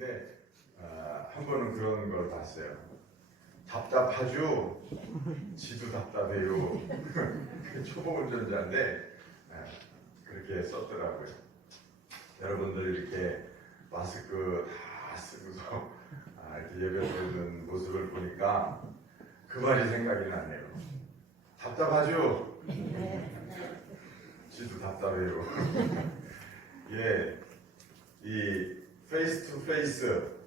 근데 한 번은 그런 걸 봤어요. 답답하죠? 지도 답답해요. 초보 운전자인데 그렇게 썼더라고요. 여러분들 이렇게 마스크 다 쓰고서 이렇게 예배드리는 모습을 보니까 그 말이 생각이 나네요. 답답하죠? 지도 답답해요. 예, 이 페이스 투 페이스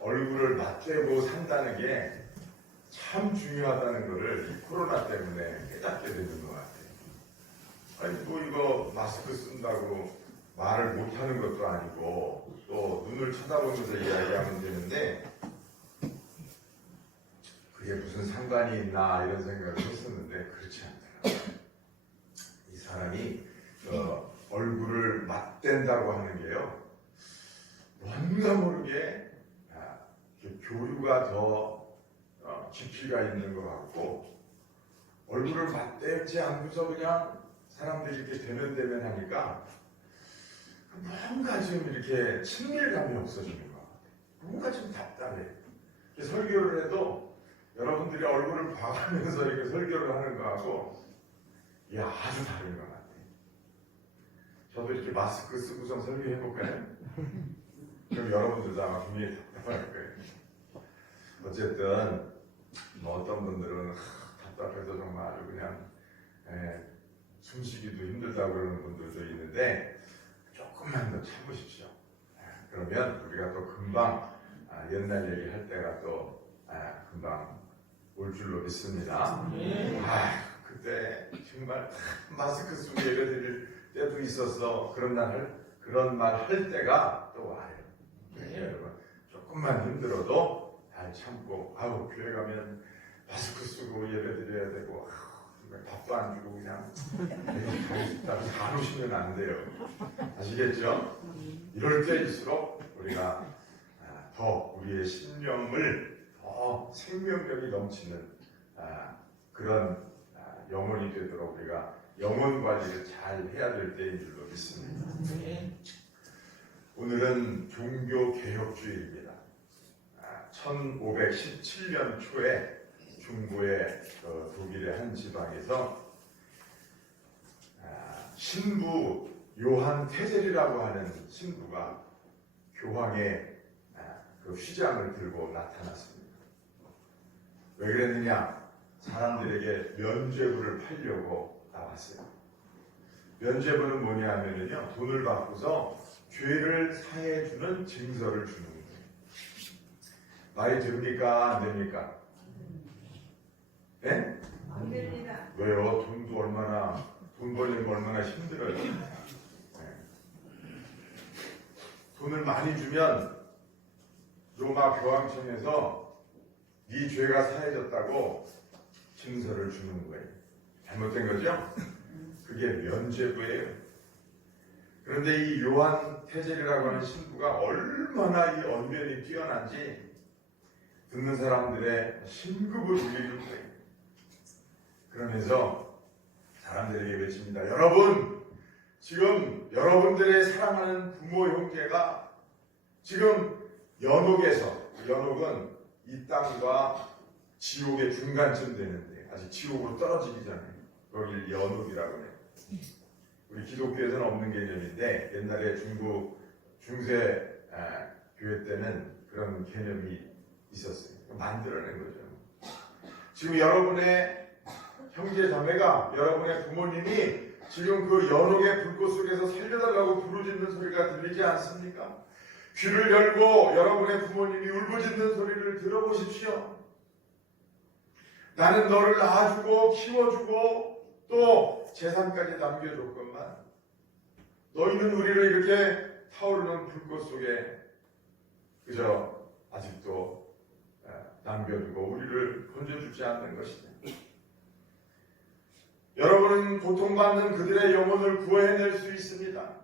얼굴을 맞대고 산다는 게 참 중요하다는 것을 이 코로나 때문에 깨닫게 되는 것 같아요. 아니 뭐 이거 마스크 쓴다고 말을 못하는 것도 아니고 또 눈을 쳐다보면서 이야기하면 되는데 그게 무슨 상관이 있나 이런 생각을 했었는데 그렇지 않더라고요. 이 사람이 얼굴을 맞댄다고 하는 게요, 뭔가 모르게 교류가 더 깊이가 있는 것 같고, 얼굴을 맞대지 않고서 그냥 사람들이 이렇게 대면 하니까 뭔가 좀 이렇게 친밀감이 없어지는 것 같아요. 뭔가 좀 답답해. 설교를 해도 여러분들이 얼굴을 봐가면서 이렇게 설교를 하는 거하고 이게 아주 다른 것 같아요. 저도 이렇게 마스크 쓰고서 설교해볼까요? 그럼 여러분들도 아마 분명히 답답할 거예요. 어쨌든 뭐 어떤 분들은 답답해서 정말 아주 그냥 숨쉬기도 힘들다고 그러는 분들도 있는데 조금만 더 참으십시오. 그러면 우리가 또 금방 옛날 얘기할 때가 또 금방 올 줄로 믿습니다. 그때 정말 마스크 쓰고 예배 드릴 때도 있었어. 그런 말 할 때가 또 와요. 여러분 조금만 힘들어도 잘 참고, 교회 가면 마스크 쓰고 예배 드려야 되고 밥도 안 주고 그냥 가고 싶다고 안 오시면 안 돼요. 아시겠죠? 이럴 때일수록 우리가 더 우리의 심령을 더 생명력이 넘치는 그런 영혼이 되도록 우리가 영혼 관리를 잘 해야 될 때인 줄로 믿습니다. 오늘은 종교개혁주의입니다. 1517년 초에 중부의 독일의 한 지방에서 신부 요한 테젤이라고 하는 신부가 교황의 그 휘장을 들고 나타났습니다. 왜 그랬느냐? 사람들에게 면죄부를 팔려고 나왔어요. 면죄부는 뭐냐 하면요, 돈을 받고서 죄를 사해주는 증서를 주는 거예요. 말이 됩니까? 안 됩니까? 네? 안 됩니다. 왜요? 돈 벌려면 얼마나 힘들어요. 돈을 많이 주면 로마 교황청에서 네 죄가 사해졌다고 증서를 주는 거예요. 잘못된 거죠? 그게 면죄부예요. 그런데 이 요한 테젤이라고 하는 신부가 얼마나 이 언변이 뛰어난지 듣는 사람들의 심급을 울리는 거예요. 그러면서 사람들에게 외칩니다. 여러분, 지금 여러분들의 사랑하는 부모 형제가 지금 연옥은 이 땅과 지옥의 중간쯤 되는데 아직 지옥으로 떨어지기 전에 거길 연옥이라고 해요. 우리 기독교에서는 없는 개념인데 옛날에 중세 교회 때는 그런 개념이 있었어요. 만들어낸 거죠. 지금 여러분의 형제 자매가, 여러분의 부모님이 지금 그 연옥의 불꽃 속에서 살려달라고 부르짖는 소리가 들리지 않습니까? 귀를 열고 여러분의 부모님이 울부짖는 소리를 들어보십시오. 나는 너를 낳아주고 키워주고 또 재산까지 남겨줬건만 너희는 우리를 이렇게 타오르는 불꽃 속에 그저 아직도 남겨두고 우리를 건져주지 않는 것이냐. 여러분은 고통받는 그들의 영혼을 구해낼 수 있습니다.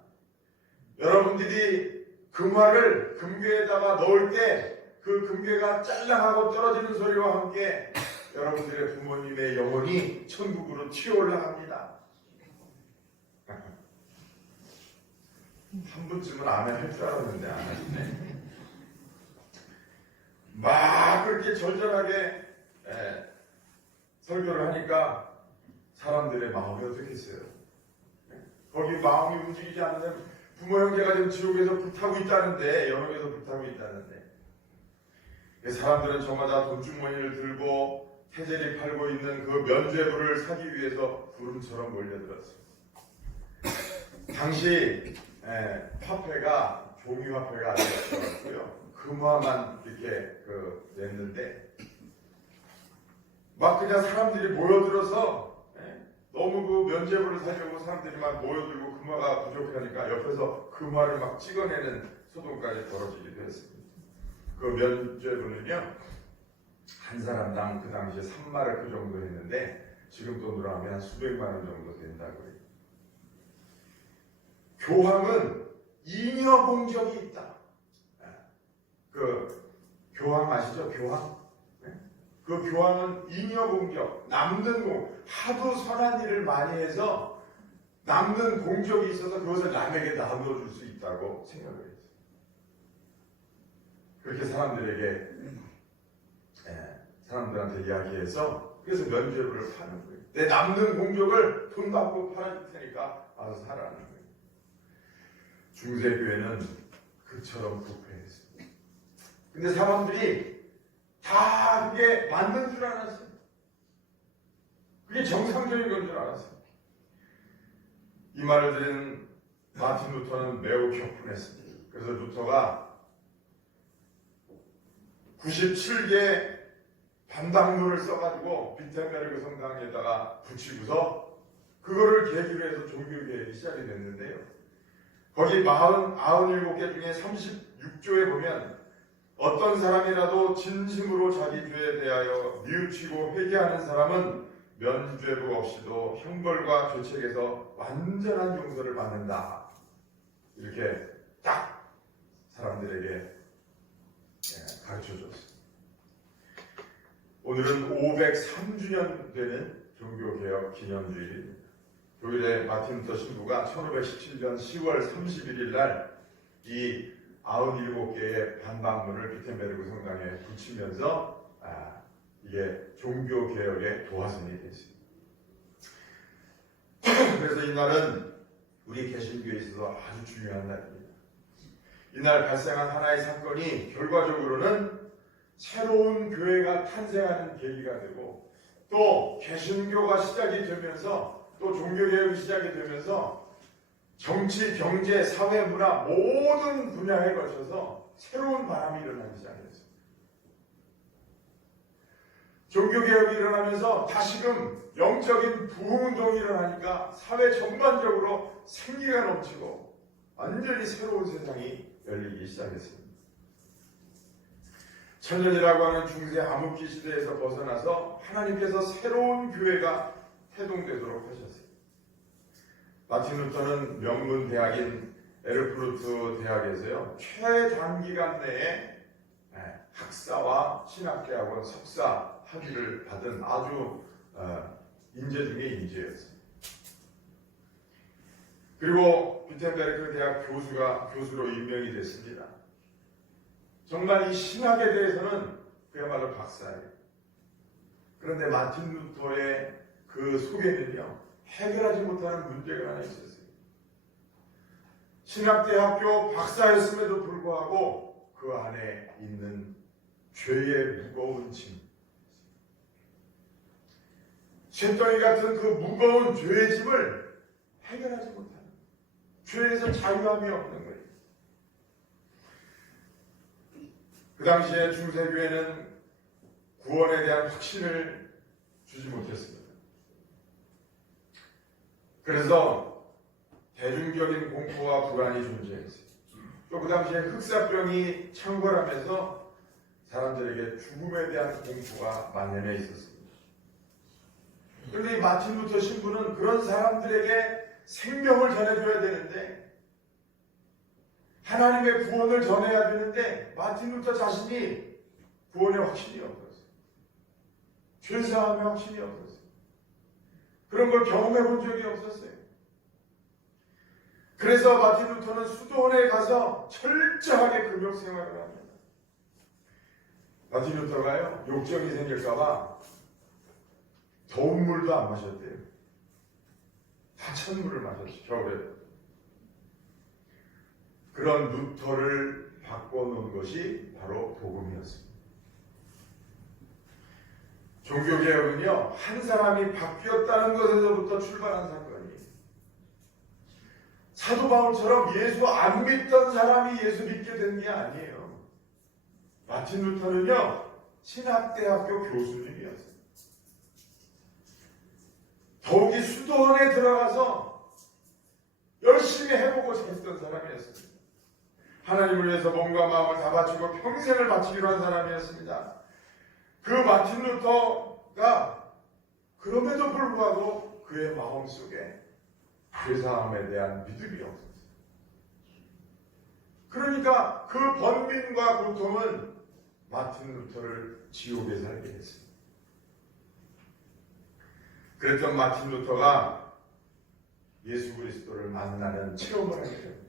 여러분들이 금화를 금괴에다가 넣을 때 그 금괴가 짤랑하고 떨어지는 소리와 함께 여러분들의 부모님의 영혼이 천국으로 튀어 올라갑니다. 한 분쯤은 아멘 할 줄 알았는데 안 하시네. 막 그렇게 절절하게 설교를 하니까 사람들의 마음이 어떻겠어요? 거기 마음이 움직이지 않는 부모 형제가 지금 지옥에서 불타고 있다는데, 연옥에서 불타고 있다는데, 사람들은 저마다 돈주머니를 들고 태제리 팔고 있는 그 면죄부를 사기 위해서 구름처럼 몰려들었어요. 당시 화폐가 종이 화폐가 아니었고요, 금화만 이렇게 냈는데, 막 그냥 사람들이 모여들어서 너무 그 면죄부를 사려고 사람들이 막 모여들고 금화가 부족하니까 옆에서 금화를 막 찍어내는 소동까지 벌어지기도 했습니다. 그 면죄부는요, 한 사람당 그 당시에 3마르크 정도 했는데 지금 돈으로 하면 한 수백만 원 정도 된다고 해요. 교황은 잉여 공적이 있다. 그 교황 아시죠? 교황? 그 교황은 잉여 공적, 남는 공, 하도 선한 일을 많이 해서 남는 공적이 있어서 그것을 남에게 나눠줄 수 있다고 생각을 했어요. 그렇게 사람들한테 이야기해서, 그래서 면죄부를 파는 거예요. 내 남는 공적을 돈 받고 팔아줄 테니까 와서 사라는 거예요. 중세교회는 그처럼 부패했습니다. 근데 사람들이 다 그게 맞는 줄 알았어요. 그게 정상적인 건 줄 알았어요. 이 말을 들은 마틴 루터는 매우 격분했습니다. 그래서 루터가 97개 반박문을 써가지고 비텐베르그 성당에다가 붙이고서 그거를 계기로 해서 종교개혁이 시작이 됐는데요. 거기 97개 중에 36조에 보면 어떤 사람이라도 진심으로 자기 죄에 대하여 뉘우치고 회개하는 사람은 면죄부 없이도 형벌과 죄책에서 완전한 용서를 받는다. 이렇게 딱 사람들에게 가르쳐줬습니다. 오늘은 503주년 되는 종교개혁 기념주일입니다. 교일에 마틴 루터 신부가 1517년 10월 31일 날 이 97개의 반박문을 비텐베르그 성당에 붙이면서 이게 종교개혁의 도화선이 됐습니다. 그래서 이날은 우리 개신교에 있어서 아주 중요한 날입니다. 이날 발생한 하나의 사건이 결과적으로는 새로운 교회가 탄생하는 계기가 되고, 또 개신교가 시작이 되면서, 또 종교개혁이 시작이 되면서 정치, 경제, 사회, 문화 모든 분야에 걸쳐서 새로운 바람이 일어나기 시작했습니다. 종교개혁이 일어나면서 다시금 영적인 부흥운동이 일어나니까 사회 전반적으로 생기가 넘치고 완전히 새로운 세상이 열리기 시작했습니다. 천년이라고 하는 중세 암흑기 시대에서 벗어나서 하나님께서 새로운 교회가 태동되도록 하셨습니다. 마틴 루터는 명문 대학인 에르푸르트 대학에서요, 최단기간 내에 학사와 신학대학원 석사 학위를 받은 아주 인재 중에 인재였습니다. 그리고 비텐베르크 대학 교수로 임명이 됐습니다. 정말 이 신학에 대해서는 그야말로 박사예요. 그런데 마틴 루터의 그 속에는요, 해결하지 못하는 문제가 하나 있었어요. 신학대학교 박사였음에도 불구하고 그 안에 있는 죄의 무거운 짐, 쇳덩이 같은 그 무거운 죄의 짐을 해결하지 못하는, 죄에서 자유함이 없는 거예요. 그 당시에 중세교회는 구원에 대한 확신을 주지 못했습니다. 그래서 대중적인 공포와 불안이 존재했어요. 또 그 당시에 흑사병이 창궐하면서 사람들에게 죽음에 대한 공포가 만연해 있었습니다. 그런데 이 마틴 루터 신부는 그런 사람들에게 생명을 전해줘야 되는데, 하나님의 구원을 전해야 되는데, 마틴 루터 자신이 구원의 확신이 없었어요. 죄사함의 확신이 없었어요. 그런 걸 경험해 본 적이 없었어요. 그래서 마틴 루터는 수도원에 가서 철저하게 금욕 생활을 합니다. 마틴 루터가요, 욕정이 생길까봐 더운 물도 안 마셨대요. 다 찬물을 마셨죠, 겨울에. 그런 루터를 바꿔놓은 것이 바로 복음이었습니다. 종교개혁은요, 한 사람이 바뀌었다는 것에서부터 출발한 사건이에요. 사도 바울처럼 예수 안 믿던 사람이 예수 믿게 된 게 아니에요. 마틴 루터는요, 신학대학교 교수님이었어요. 더욱이 수도원에 들어가서 열심히 해보고 싶었던 사람이었습니다. 하나님을 위해서 몸과 마음을 다 바치고 평생을 바치기로 한 사람이었습니다. 그 마틴 루터가 그럼에도 불구하고 그의 마음속에 죄사함에 대한 믿음이 없었어요. 그러니까 그 번민과 고통은 마틴 루터를 지옥에 살게 했습니다. 그랬던 마틴 루터가 예수 그리스도를 만나는 체험을 하게 됩니다.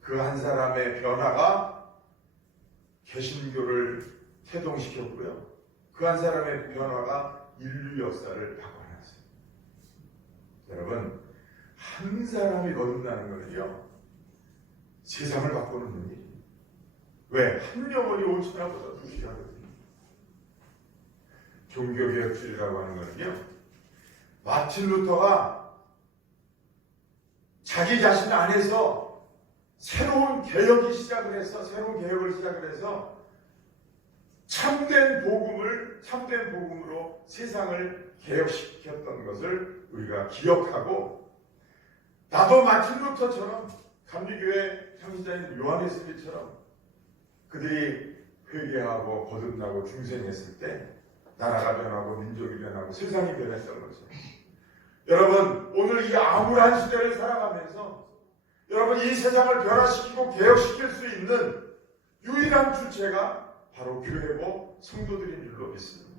그 한 사람의 변화가 개신교를 태동시켰고요. 그 한 사람의 변화가 인류 역사를 바꿔놨어요. 여러분, 한 사람이 거듭나는 거는요, 세상을 바꾸는 일이에요. 왜? 한 영혼이 5천하보다 부실하거든요. 종교개혁주의라고 하는 거는요, 마틴 루터가 자기 자신 안에서 새로운 개혁을 시작을 해서 참된 복음으로 세상을 개혁시켰던 것을 우리가 기억하고, 나도 마틴 루터처럼 감리교회 창시자인 요한의 스피처럼 그들이 회개하고 거듭나고 중생했을 때 나라가 변하고 민족이 변하고 세상이 변했던 거죠. 여러분, 오늘 이 암울한 시대를 살아가면서 여러분, 이 세상을 변화시키고 개혁시킬 수 있는 유일한 주체가 바로 교회고 성도들인 줄로 믿습니다.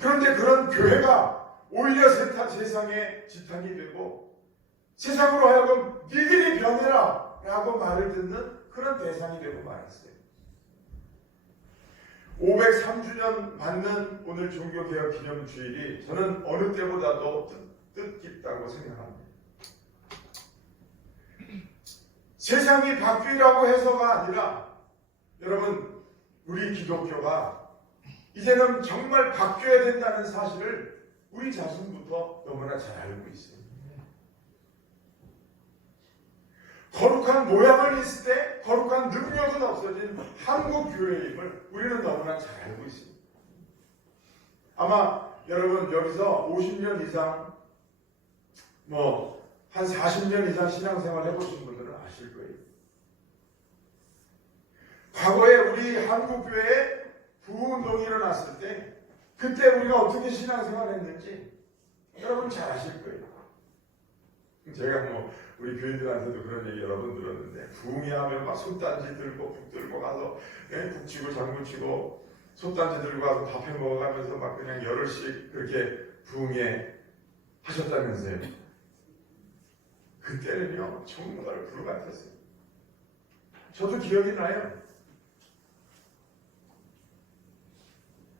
그런데 그런 교회가 오히려 세상의 지탄이 되고 세상으로 하여금 니들이 변해라 라고 말을 듣는 그런 대상이 되고 말았어요. 503주년 맞는 오늘 종교개혁 기념주일이 저는 어느 때보다도 뜻깊다고 생각합니다. 세상이 바뀌라고 해서가 아니라, 여러분, 우리 기독교가 이제는 정말 바뀌어야 된다는 사실을 우리 자신부터 너무나 잘 알고 있어요. 거룩한 모양을 있을 때 거룩한 능력은 없어진 한국 교회임을 우리는 너무나 잘 알고 있습니다. 아마 여러분 여기서 50년 이상 한 40년 이상 신앙생활 해보신 분들은 아실 거예요. 과거에 우리 한국교회에 부흥운동이 일어났을 때 그때 우리가 어떻게 신앙생활을 했는지 여러분 잘 아실 거예요. 제가 우리 교인들한테도 그런 얘기 여러 번 들었는데, 부흥회 하면 막 솥단지 들고 북 들고 가서 북 치고 장구 치고 솥단지 들고 가서 밥 해 먹어가면서 막 그냥 열흘씩 그렇게 부흥회 하셨다면서요. 그때는요 정말 불 같았어요. 저도 기억이 나요.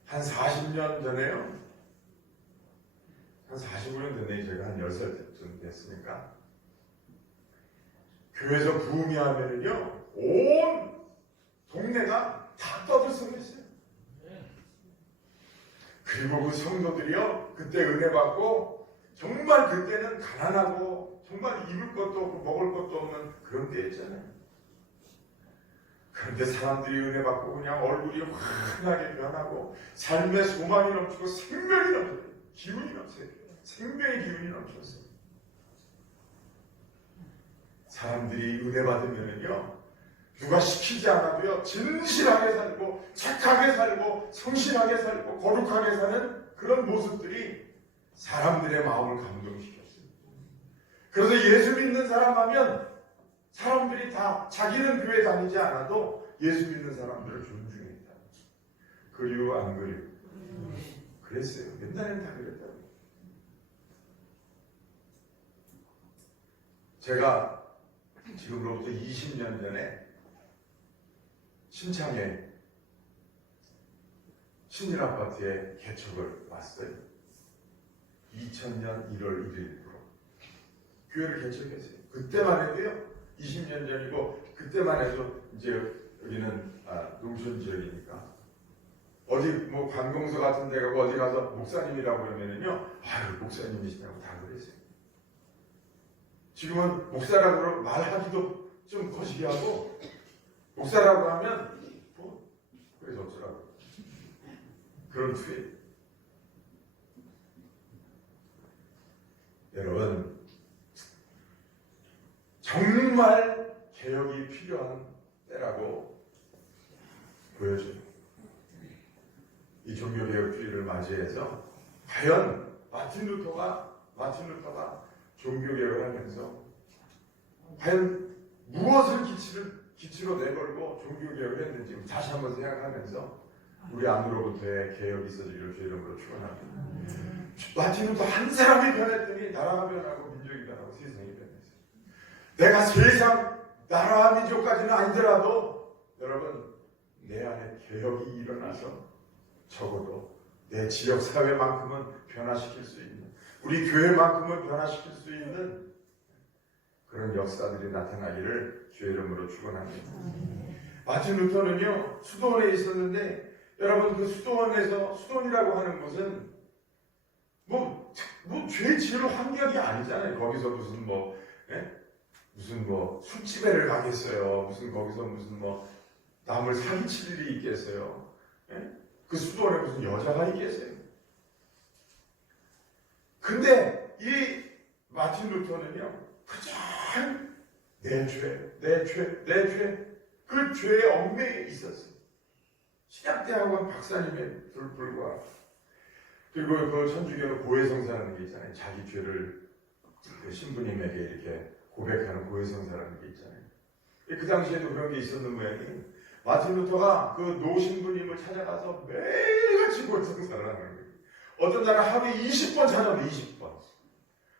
한 40년 전에요. 한 45년 전에 제가 한 10살쯤 됐으니까 교회에서 부흥회 하면은요 온 동네가 다 떠들썩했어요. 그리고 그 성도들이요 그때 은혜 받고 정말 그때는 가난하고 정말 입을 것도 없고 먹을 것도 없는 그런 때였잖아요. 그런데 사람들이 은혜 받고 그냥 얼굴이 환하게 변하고 삶의 소망이 넘치고 생명이 넘쳐요. 기운이 넘쳐요. 생명의 기운이 넘쳤어요. 사람들이 은혜 받으면은요 누가 시키지 않아도요 진실하게 살고 착하게 살고 성실하게 살고 거룩하게 사는 그런 모습들이 사람들의 마음을 감동시켰어요. 그래서 예수 믿는 사람 하면 사람들이 다 자기는 교회 다니지 않아도 예수 믿는 사람들을 존중했다. 그리고 안 그리고 그랬어요. 옛날에는 다 그랬다고. 제가 지금으로부터 20년 전에 신창에 신일아파트에 개척을 왔어요. 2000년 1월 1일부로 교회를 개척했어요. 그때만 해도요, 20년 전이고 그때만 해도 이제 여기는 농촌 지역이니까 어디 뭐 관공서 같은 데 가고 어디 가서 목사님이라고 그러면은요, 아유 목사님이시냐고 다 그랬어요. 지금은 목사라고 말하기도 좀 거시기 하고, 목사라고 하면 뭐 그래서 어쩌라고 그런 투에. 여러분, 정말 개혁이 필요한 때라고 보여줘요. 이 종교개혁주의를 맞이해서 과연 마틴 루터가 종교개혁을 하면서 과연 무엇을 기치로 내걸고 종교개혁을 했는지 다시 한번 생각하면서 우리 안으로부터의 개혁이 있어지기를 주의 이름으로 축원합니다. 마틴 루터 한 사람이 변했더니 나라가 변하고 민족이 변하고 세상이 변했어요. 내가 세상 나라와 민족까지는 아니더라도 여러분, 내 안에 개혁이 일어나서 적어도 내 지역사회만큼은 변화시킬 수 있는, 우리 교회만큼은 변화시킬 수 있는 그런 역사들이 나타나기를 주의 이름으로 축원합니다. 마틴 루터는요, 수도원에 있었는데, 여러분 그 수도원이라고 하는 곳은 뭐 죄 지을 환경이 아니잖아요. 거기서 무슨 술집에를 가겠어요. 거기서 남을 사기칠 일이 있겠어요. 그 수도원에 무슨 여자가 있겠어요. 근데 이 마틴 루터는요, 그냥 내 죄, 그 죄의 얽매에 있었어요. 신약대학원 박사님에 불과하고. 그리고 그 천주교는 고해성사라는 게 있잖아요. 자기 죄를 그 신부님에게 이렇게 고백하는 고해성사라는 게 있잖아요. 그 당시에도 그런 게 있었는 모양이에요. 마틴 루터가 그 노신부님을 찾아가서 매일같이 고해성사를 하는 거예요. 어떤 날은 하루에 20번 찾아오면 20번.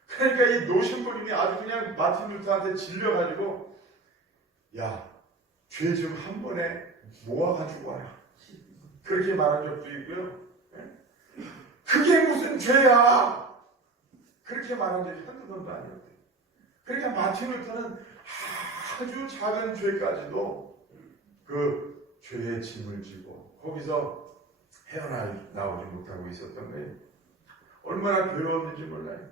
그러니까 이 노신부님이 아주 그냥 마틴 루터한테 질려가지고, 야, 죄 좀 한 번에 모아가지고 와라. 그렇게 말한 적도 있고요. 그게 무슨 죄야! 그렇게 말한 적이 한두 번도 아니었대요. 그러니까 마틴 루터는 아주 작은 죄까지도 그 죄의 짐을 지고 거기서 헤어나오지 못하고 있었던 거예요. 얼마나 괴로웠는지 몰라요.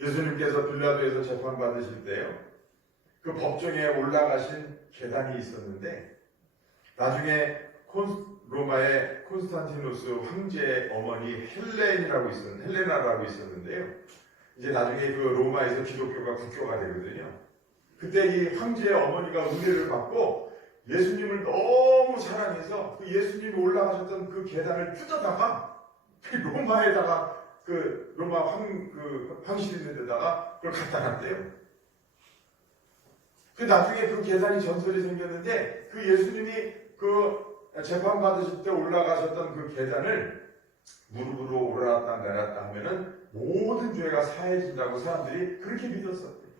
예수님께서 빌라도에서 재판받으실 때요, 그 법정에 올라가신 계단이 있었는데, 나중에 로마의 콘스탄티누스 황제의 어머니 헬레나라고 있었는데요. 이제 나중에 그 로마에서 기독교가 국교가 되거든요. 그때 이 황제의 어머니가 은혜를 받고 예수님을 너무 사랑해서 그 예수님이 올라가셨던 그 계단을 뜯어다가 그 로마에다가 그 로마 황실 있는 데다가 그걸 갖다 놨대요. 그 나중에 그 계단이 전설이 생겼는데, 그 예수님이 그 재판 받으실 때 올라가셨던 그 계단을 무릎으로 올라갔다 내렸다 하면은 모든 죄가 사해진다고 사람들이 그렇게 믿었었대요.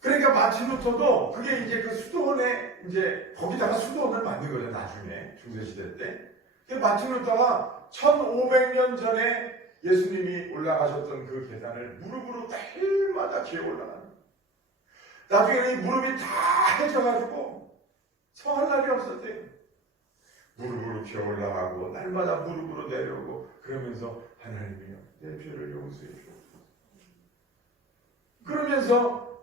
그러니까 마틴 루터도 그게 이제 그 수도원에 이제 거기다가 수도원을 만든 거죠. 나중에 중세시대 때. 마틴 루터가 1500년 전에 예수님이 올라가셨던 그 계단을 무릎으로 매일마다 기어 올라가는. 나중에 이 무릎이 다 해져가지고 성할 날이 없었대요. 무릎으로 기어 올라가고 날마다 무릎으로 내려오고 그러면서, 하나님이여 내 죄를 용서해 주옵소서. 그러면서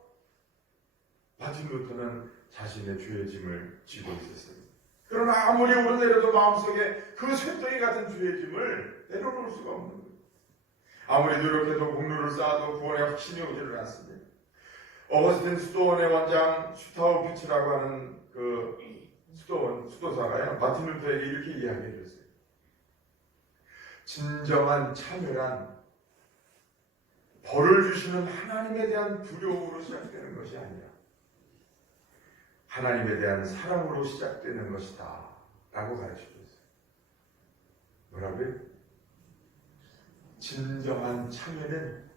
마틴 루터는 자신의 죄의 짐을 지고 있었어요. 그러나 아무리 오르내려도 마음속에 그 쇳덩이 같은 죄의 짐을 내려놓을 수가 없는 거예요. 아무리 노력해도 공로를 쌓아도 구원의 확신이 오지를 않습니다. 어거스틴 수도원의 원장 슈타우피츠라고 하는 그 수도사가요, 마틴 루터에게 이렇게 이야기해 줬어요. 진정한 참회란 벌을 주시는 하나님에 대한 두려움으로 시작되는 것이 아니라 하나님에 대한 사랑으로 시작되는 것이다 라고 가르쳐 줬어요. 뭐라고요? 진정한 참회는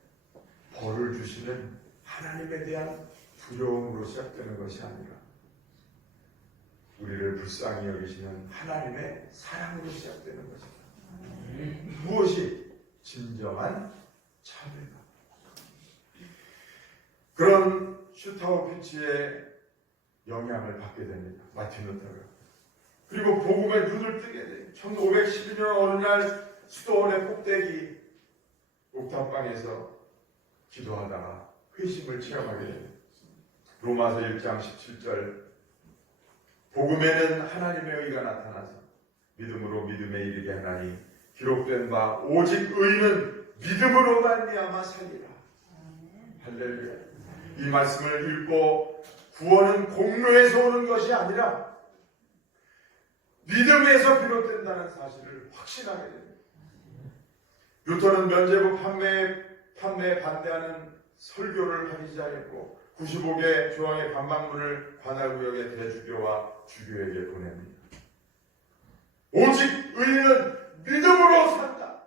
벌을 주시는 하나님에 대한 두려움으로 시작되는 것이 아니라 우리를 불쌍히 여기시는 하나님의 사랑으로 시작되는 것입니다. 무엇이 진정한 참회가. 그런 슈타우피치의 영향을 받게 됩니다. 마틴 루터가. 그리고 복음에 눈을 뜨게 돼요. 1512년 어느 날 수도원의 꼭대기 옥탑방에서 기도하다가 회심을 체험하게 됩니다. 로마서 1장 17절 복음에는 하나님의 의가 나타나서 믿음으로 믿음에 이르게 하나니 기록된 바 오직 의는 믿음으로 말미암아 살리라. 할렐루야. 이 말씀을 읽고 구원은 공로에서 오는 것이 아니라 믿음에서 비롯된다는 사실을 확신하게 됩니다. 루터는 면죄부 판매에 반대하는 설교를 하기 시작했고 95개 조항의 관방문을 관할구역의 대주교와 주교에게 보냅니다. 오직 의인은 믿음으로 산다.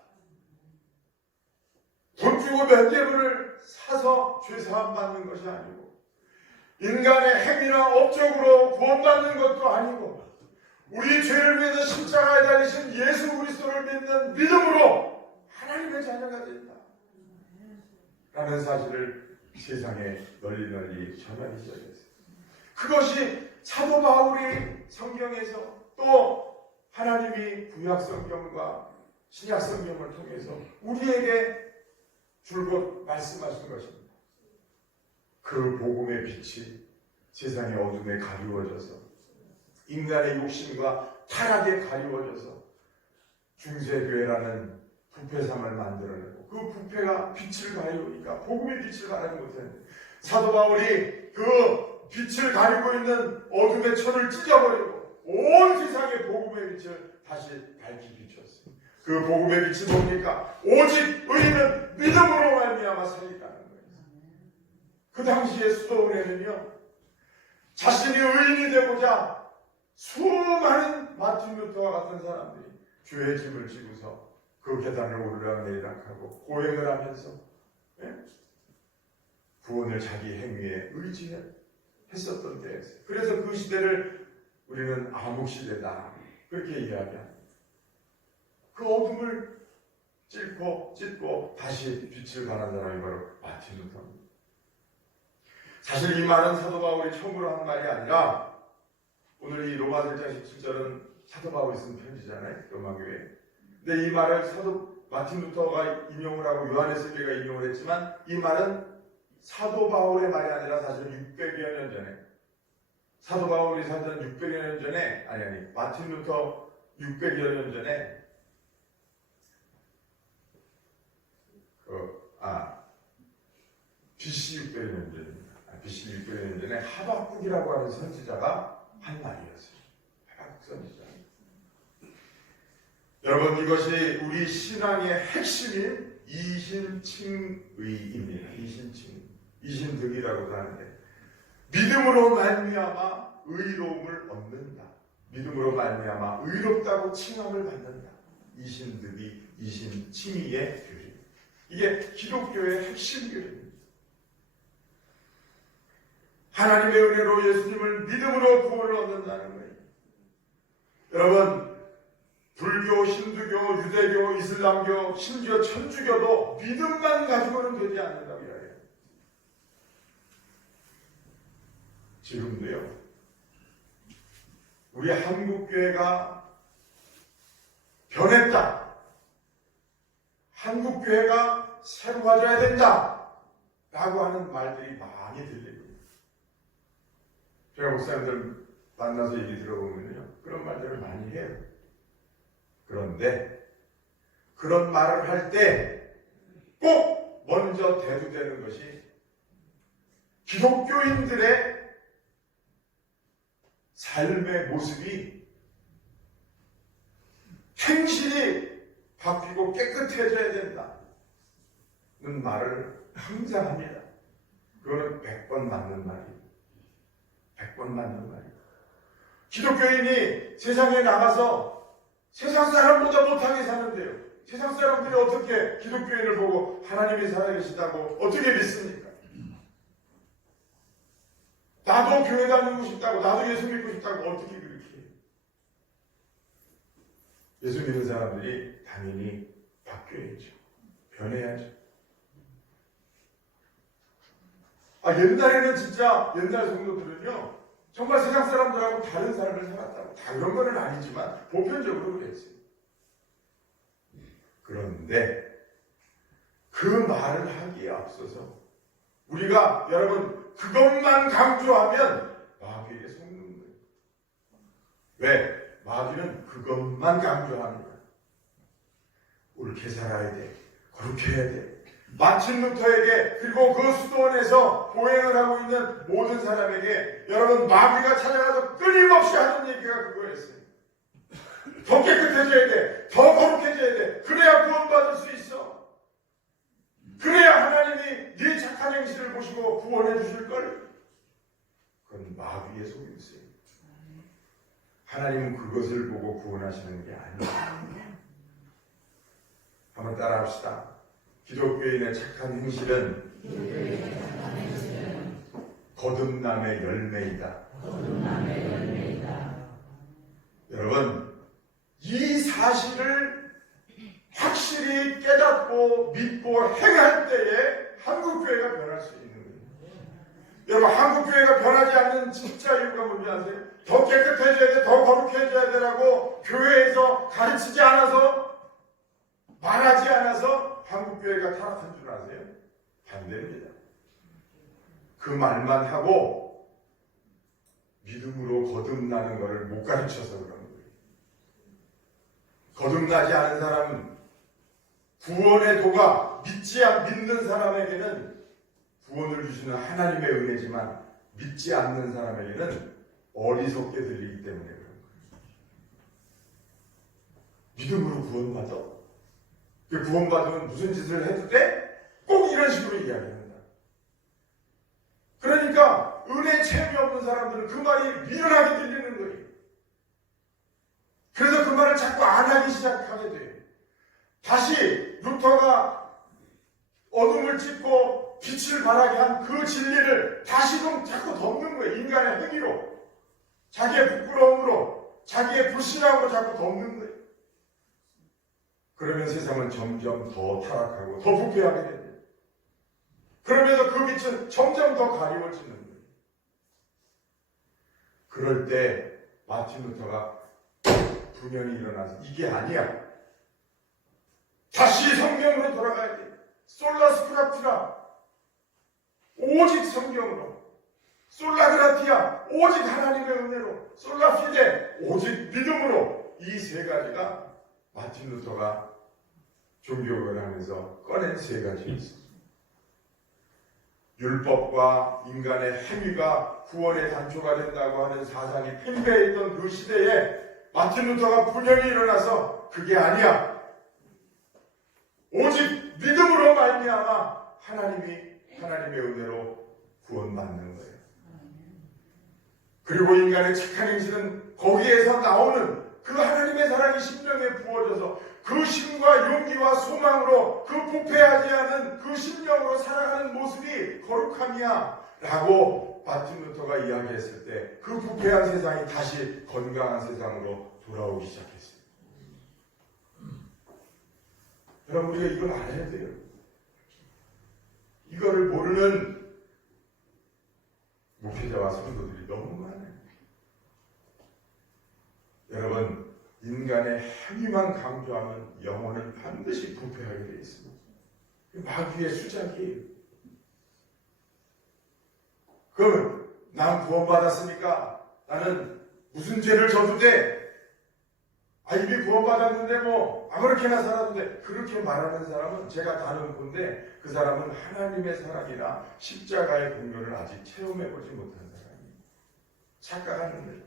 돈 주고 면죄부를 사서 죄사함 받는 것이 아니고 인간의 행위나 업적으로 구원받는 것도 아니고 우리 죄를 위해서 십자가에 달리신 예수 그리스도를 믿는 믿음으로 하나님의 자녀가 된다. 라는 사실을 세상에 널리 전하기 시작했어요. 그것이 사도 바울이 성경에서 또 하나님이 구약 성경과 신약 성경을 통해서 우리에게 줄곧 말씀하신 것입니다. 그 복음의 빛이 세상의 어둠에 가리워져서 인간의 욕심과 타락에 가리워져서 중세교회라는 부패상을 만들어내고 그 부패가 빛을 가리우니까 복음의 빛을 가리지 못했는데 사도 바울이 그 빛을 가리고 있는 어둠의 천을 찢어버리고 온 세상의 복음의 빛을 다시 밝히 비췄어요. 그 복음의 빛이 뭡니까? 오직 의인은 믿음으로 말미암아 살리라는 거예요. 그 당시에 수도원에는요 자신이 의인이 되고자 수많은 마틴 루터와 같은 사람들이 주의 짐을 지고서 그 계단을 오르락내리락하고 고행을 하면서 구원을 자기 행위에 의지했었던 때였어요. 그래서 그 시대를 우리는 암흑시대다 그렇게 이야기합니다. 그 어둠을 찢고 다시 빛을 발한 사람이 바로 마틴 루터입니다. 사실 이 말은 사도 바울이 처음으로 한 말이 아니라 오늘 이 로마서 1장 17절은 사도 바울이 쓴 편지잖아요. 로마교회. 근데 이 말을 사도 마틴 루터가 인용을 하고 요한의 세계가 인용을 했지만 이 말은 사도 바울의 말이 아니라 사실 600여 년 전에 사도 바울이 살던 600여 년 전에 아니 마틴 루터 600여 년 전에 BC 600여 년 전입니다. BC 600여 년 전에 하박국이라고 하는 선지자가 한 말이었어요. 하박국 선지자. 여러분 이것이 우리 신앙의 핵심인 이신칭의입니다. 이신득이라고도 하는데 믿음으로 말미암아 의로움을 얻는다. 믿음으로 말미암아 의롭다고 칭함을 받는다. 이신득이 이신칭의의 교리. 이게 기독교의 핵심 교리입니다. 하나님의 은혜로 예수님을 믿음으로 구원을 얻는다는 거예요. 여러분 불교, 힌두교, 유대교, 이슬람교, 심지어 천주교도 믿음만 가지고는 되지 않는다고 이야기해요. 지금도요. 우리 한국교회가 변했다. 한국교회가 새로워져야 된다. 라고 하는 말들이 많이 들리고 제가 목사님들 만나서 얘기 들어보면요. 그런 말들을 많이 해요. 그런데 그런 말을 할 때 꼭 먼저 대두되는 것이 기독교인들의 삶의 모습이 행실이 바뀌고 깨끗해져야 된다는 말을 항상 합니다. 그거는 100번 맞는 말이에요. 100번 맞는 말이에요. 기독교인이 세상에 나가서 세상 사람보다 못하게 사는데요. 세상 사람들이 어떻게 기독교인을 보고 하나님이 살아계시다고 어떻게 믿습니까? 나도 교회 다니고 싶다고, 나도 예수 믿고 싶다고 어떻게 그렇게 해요? 예수 믿는 사람들이 당연히 바뀌어야죠. 변해야죠. 옛날에는 진짜 옛날 성도들은요, 정말 세상 사람들하고 다른 삶을 살았다고. 다 그런 건 아니지만 보편적으로 그랬어요. 그런데 그 말을 하기에 앞서서 우리가 여러분 그것만 강조하면 마귀에게 속는 거예요. 왜? 마귀는 그것만 강조합니다. 옳게 살아야 돼. 거룩해야 돼. 마틴 루터에게 그리고 그 수도원에서 보행을 하고 있는 모든 사람에게 여러분 마귀가 찾아가서 끊임없이 하는 얘기가 그거였어요. 더 깨끗해져야 돼. 더 거룩해져야 돼. 그래야 구원받을 수 있어. 그래야 하나님이 네 착한 행실을 보시고 구원해 주실걸. 그건 마귀의 속임수예요. 하나님은 그것을 보고 구원하시는 게 아니에요. 한번 따라합시다. 기독교인의 착한 행실은 거듭남의 열매이다. 여러분, 이 사실을 확실히 깨닫고 믿고 행할 때에 한국교회가 변할 수 있는 거예요. 여러분, 한국교회가 변하지 않는 진짜 이유가 뭔지 아세요? 더 깨끗해져야 돼, 더 거룩해져야 되라고 교회에서 가르치지 않아서, 말하지 않아서 한국교회가 타락한 줄 아세요? 반대입니다. 그 말만 하고 믿음으로 거듭나는 것을 못 가르쳐서 그런 거예요. 거듭나지 않은 사람은 구원의 도가 믿는 사람에게는 구원을 주시는 하나님의 은혜지만 믿지 않는 사람에게는 어리석게 들리기 때문에 그런 거예요. 믿음으로 구원받아? 그 구원받으면 무슨 짓을 해도 돼? 꼭 이런 식으로 이야기합니다. 그러니까 은혜 체험이 없는 사람들은 그 말이 미련하게 들리는 거예요. 그래서 그 말을 자꾸 안 하기 시작하게 돼요. 다시 루터가 어둠을 찢고 빛을 발하게 한 그 진리를 다시금 자꾸 덮는 거예요. 인간의 행위로, 자기의 부끄러움으로, 자기의 불신앙으로 자꾸 덮는 거예요. 그러면 세상은 점점 더 타락하고 더 부패하게 됩니다. 그러면서 그 빛은 점점 더 가리워지는 거예요. 그럴 때 마틴 루터가 분명히 일어나서 이게 아니야. 다시 성경으로 돌아가야 돼. 솔라 스크라티라. 오직 성경으로. 솔라 그라티아. 오직 하나님의 은혜로. 솔라 피데. 오직 믿음으로. 이 세 가지가 마틴 루터가 종교를 하면서 꺼낸 세 가지 있습니다. 율법과 인간의 행위가 구원의 단초가 된다고 하는 사상이 팽배했던 그 시대에 마틴 루터가 분명히 일어나서 그게 아니야. 오직 믿음으로 말미암아 하나님의 은혜로 구원받는 거예요. 그리고 인간의 착한 행실은 거기에서 나오는 그 하나님의 사랑이 심령에 부어져서 그 힘과 용기와 소망으로 그 부패하지 않은 그 심령으로 살아가는 모습이 거룩함이야 라고 마틴 루터가 이야기했을 때 그 부패한 세상이 다시 건강한 세상으로 돌아오기 시작했어요. 여러분, 우리가 이걸 알아야 돼요. 이거를 모르는 목회자와 성도들이 너무 많아요. 여러분, 인간의 행위만 강조하면 영혼은 반드시 부패하게 되어 있습니다. 마귀의 수작이에요. 그러면 난 구원받았으니까 나는 무슨 죄를 져도 돼? 이미 구원받았는데 뭐 아무렇게나 살아도 돼. 그렇게 말하는 사람은 제가 다른 건데 그 사람은 하나님의 사랑이나 십자가의 공로를 아직 체험해보지 못한 사람이에요. 착각하는 거예요.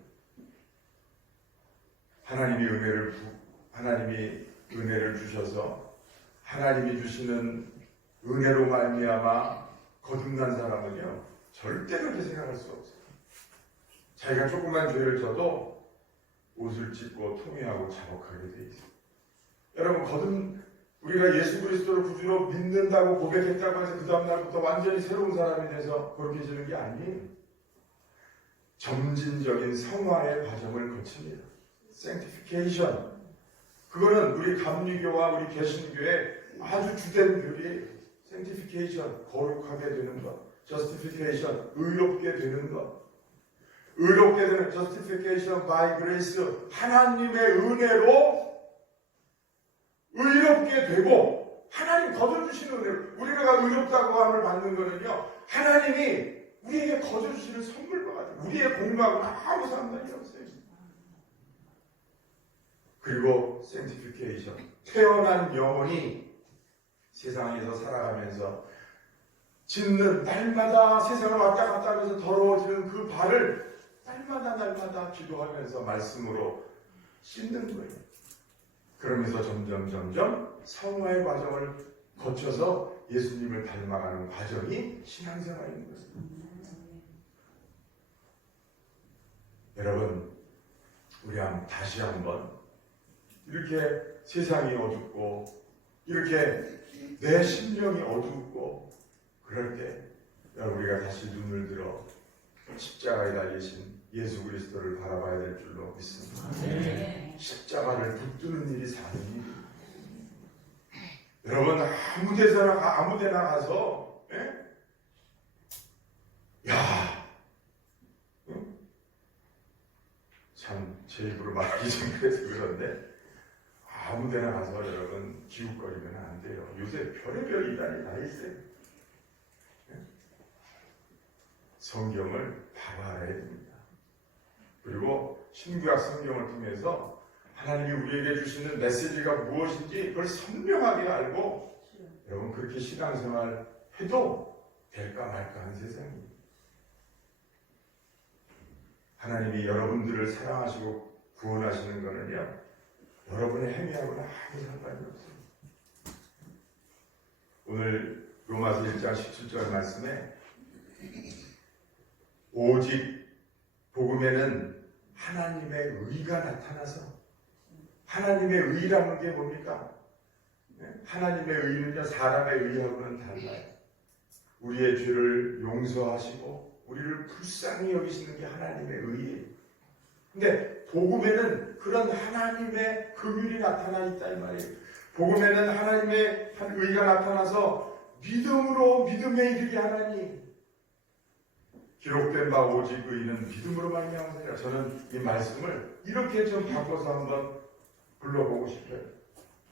하나님이 은혜를 주셔서 하나님이 주시는 은혜로 말미암아 거듭난 사람은요 절대 그렇게 생각할 수 없어요. 자기가 조그만 죄를 져도 옷을 찢고 통회하고 자복하게 돼 있어요. 여러분, 우리가 예수 그리스도를 구주로 믿는다고 고백했다고 해서 그 다음날부터 완전히 새로운 사람이 돼서 거룩해지는 게 아니에요. 점진적인 성화의 과정을 거칩니다. sanctification. 그거는 우리 감리교와 우리 개신교의 아주 주된 교리예요. sanctification, 거룩하게 되는 것. justification, 의롭게 되는 것. 의롭게 되는 justification by grace, 하나님의 은혜로 의롭게 되고, 하나님 거저주시는 은혜로, 우리가 의롭다고 함을 받는 거는요, 하나님이 우리에게 거저주시는 선물과 같아요. 우리의 공부하고 아무 상관이 없어요. 그리고 sanctification, 태어난 영혼이 세상에서 살아가면서 짓는 날마다 세상을 왔다 갔다 하면서 더러워지는 그 발을 날마다 기도하면서 말씀으로 씻는 거예요. 그러면서 점점 성화의 과정을 거쳐서 예수님을 닮아가는 과정이 신앙생활인 것입니다. 여러분, 우리 다시 한번 이렇게 세상이 어둡고 이렇게 내 심령이 어둡고 그럴 때 우리가 다시 눈을 들어 십자가에 달리신 예수 그리스도를 바라봐야 될 줄로 믿습니다. 네. 십자가를 붙드는 일이 사는 일입니다. 여러분, 아무 데나 가서 참 제 입으로 말하기 좀 그래서 그런데 아무 데나 가서 여러분 기웃거리면 안 돼요. 요새 별의별 이단이 다 있어요. 성경을 바로 알아야 됩니다. 그리고 신구약 성경을 통해서 하나님이 우리에게 주시는 메시지가 무엇인지 그걸 선명하게 알고 여러분 그렇게 신앙생활 해도 될까 말까 하는 세상입니다. 하나님이 여러분들을 사랑하시고 구원하시는 거는요, 여러분의 행위하고는 아무 상관이 없습니다. 오늘 로마서 1장 17절 말씀에 오직 복음에는 하나님의 의가 나타나서, 하나님의 의라는 게 뭡니까? 하나님의 의는요, 사람의 의하고는 달라요. 우리의 죄를 용서하시고 우리를 불쌍히 여기시는 게 하나님의 의예요. 근데 복음에는 그런 하나님의 긍휼이 나타나 있다 이 말이에요. 복음에는 하나님의 한 의가 나타나서 믿음으로 믿음에 이르게 하나니 기록된 바 오직 의는 믿음으로 말미암으리라. 저는 이 말씀을 이렇게 좀 바꿔서 한번 불러보고 싶어요.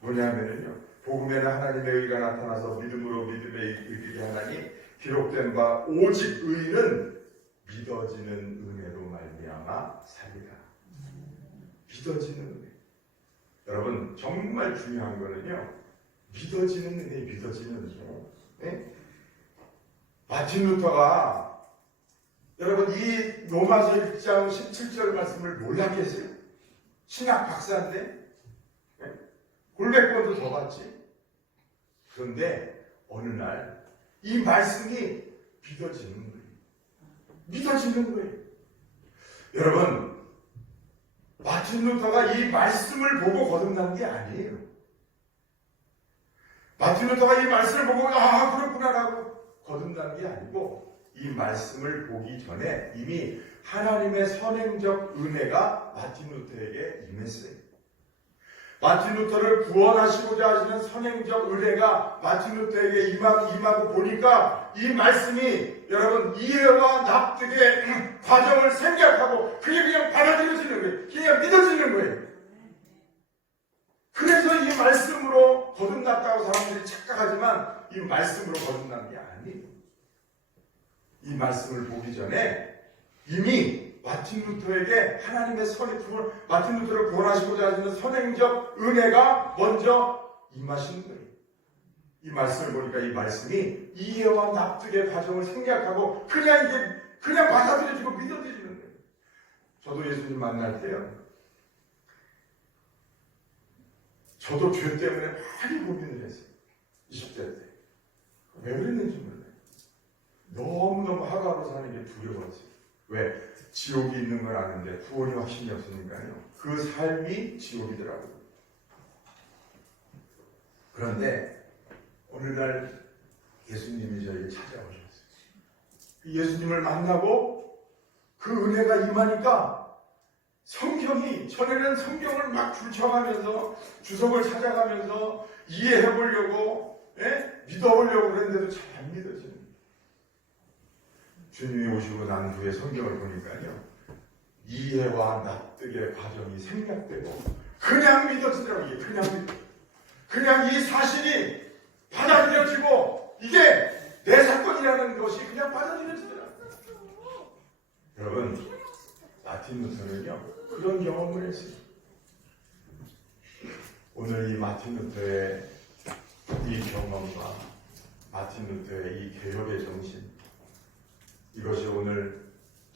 뭐냐면요, 복음에는 하나님의 의가 나타나서 믿음으로 믿음에 이르게 하나니 기록된 바 오직 의는 믿어지는 은혜로 말미암아 살리라. 믿어지는 은혜. 여러분, 정말 중요한 거는요, 믿어지는 은혜, 믿어지는 은혜. 네? 마틴 루터가 여러분 이 로마서 1장 17절 말씀을 몰랐겠어요? 신학 박사인데 네? 골백번도 더 봤지. 그런데 어느 날 이 말씀이 믿어지는 거예요. 믿어지는 거예요. 여러분, 마틴 루터가 이 말씀을 보고 거듭난 게 아니에요. 마틴 루터가 이 말씀을 보고 그렇구나라고 거듭난 게 아니고 이 말씀을 보기 전에 이미 하나님의 선행적 은혜가 마틴 루터에게 임했어요. 마틴 루터를 구원하시고자 하시는 선행적 은혜가 마틴 루터에게 임하고 보니까 이 말씀이 여러분 이해와 납득의 과정을 생략하고 그게 그냥 받아들여지는 거예요. 그냥 믿어지는 거예요. 그래서 이 말씀으로 거듭났다고 사람들이 착각하지만 이 말씀으로 거듭난 게 아니에요. 이 말씀을 보기 전에 이미 마틴 루터에게 하나님의 선행품을, 마틴 루터를 구원하시고자 하시는 선행적 은혜가 먼저 임하신 거예요. 이 말씀을 보니까 이 말씀이 이해와 납득의 과정을 생략하고 그냥 받아들여지고 믿어지는 거예요. 저도 예수님 만날 때요, 저도 죄 때문에 많이 고민을 했어요. 20대 때. 왜 그랬는지 몰라요. 너무너무 하루하루 사는 게 두려웠어요. 왜? 지옥이 있는 걸 아는데 구원이 확신이 없으니까요. 그 삶이 지옥이더라고요. 그런데 어느 날 예수님이 저에게 찾아오셨어요. 예수님을 만나고 그 은혜가 임하니까 성경이, 전에는 성경을 막 줄쳐가면서 주석을 찾아가면서 이해해보려고, 믿어보려고 그랬는데도 잘 안 믿어지는. 주님이 오시고 난 후에 성경을 보니까요, 이해와 납득의 과정이 생략되고 그냥 믿어지더라고요. 이게 그냥 이 사실이 받아들여지고 이게 내 사건이라는 것이 그냥 받아들여지더라고요. 여러분, 마틴 루터는요 그런 경험을 했어요. 오늘 이 마틴 루터의 이 경험과 마틴 루터의 이 개혁의 정신, 이것이 오늘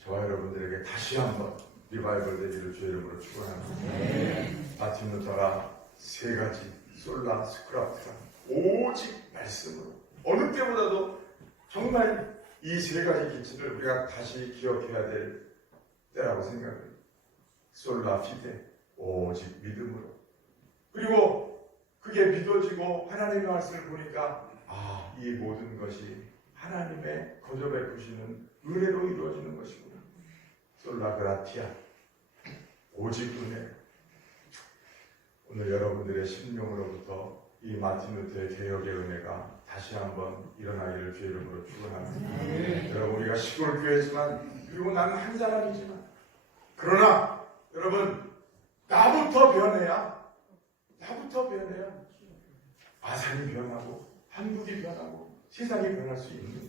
저와 여러분들에게 다시 한번 리바이벌 되기를 주의 이름으로 축원합니다. 마틴 루터가 세 가지 솔라 스크라프라, 오직 말씀으로, 어느 때보다도 정말 이 세 가지 기치를 우리가 다시 기억해야 될 때라고 생각해요. 솔라 피데, 오직 믿음으로. 그리고 그게 믿어지고 하나님의 말씀을 보니까 이 모든 것이 하나님의 거저 베푸시는 은혜로 이루어지는 것이구나. 솔라 그라티아, 오직 은혜. 오늘 여러분들의 심령으로부터 이 마틴 루터의 개혁의 은혜가 다시 한번 일어나기를 주의 이름으로 축원합니다. 여러분, 우리가 시골 교회지만, 그리고 나는 한 사람이지만, 그러나 여러분, 나부터 변해야 아산이 변하고 한국이 변하고 세상이 변할 수 있는 거예요.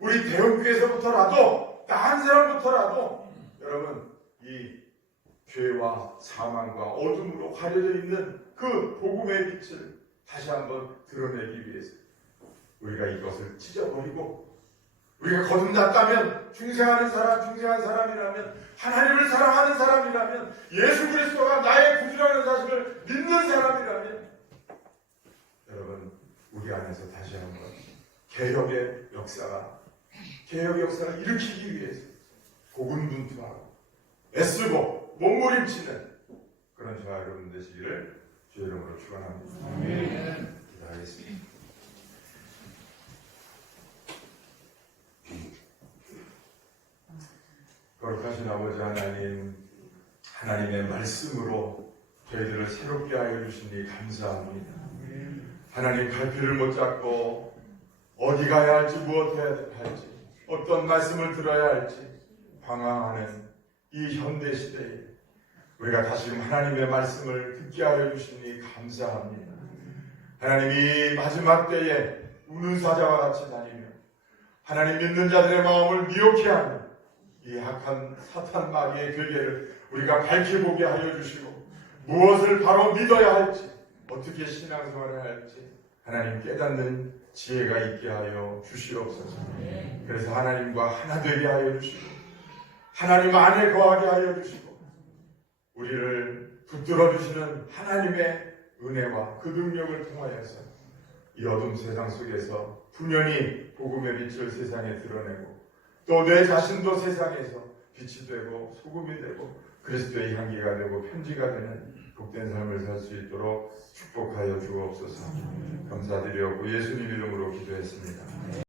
우리 대형교회에서부터라도, 나 한 사람부터라도 여러분, 이 죄와 사망과 어둠으로 가려져 있는 그 복음의 빛을 다시 한번 드러내기 위해서 우리가 이것을 찢어버리고, 우리가 거듭났다면, 중생한 사람이라면, 하나님을 사랑하는 사람이라면, 예수 그리스도가 나의 구주라는 사실을 믿는 사람이라면, 여러분, 우리 안에서 다시 한번 개혁의 역사가 일으키기 위해서 고군분투하고 애쓰고 몸부림치는 그런 저와 여러분 되시기를 주의 이름으로 축원합니다. 기도하겠습니다. 거룩하신 아버지 하나님, 하나님의 말씀으로 저희들을 새롭게 하여 주시니 감사합니다. 하나님, 갈피를 못 잡고 어디 가야 할지, 무엇 해야 할지, 어떤 말씀을 들어야 할지 방황하는 이 현대 시대에 우리가 다시금 하나님의 말씀을 듣게 하여 주시니 감사합니다. 하나님, 이 마지막 때에 우는 사자와 같이 다니며 하나님 믿는 자들의 마음을 미혹해 하는 이 악한 사탄 마귀의 괴계를 우리가 밝혀보게 하여 주시고, 무엇을 바로 믿어야 할지, 어떻게 신앙생활을 할지 하나님 깨닫는 지혜가 있게 하여 주시옵소서. 그래서 하나님과 하나 되게 하여 주시고, 하나님 안에 거하게 하여 주시고, 우리를 붙들어 주시는 하나님의 은혜와 그 능력을 통하여서 이 어둠 세상 속에서 분명히 복음의 빛을 세상에 드러내고, 또 내 자신도 세상에서 빛이 되고 소금이 되고 그리스도의 향기가 되고 편지가 되는 복된 삶을 살 수 있도록 축복하여 주옵소서. 감사드리고 예수님 이름으로 기도했습니다.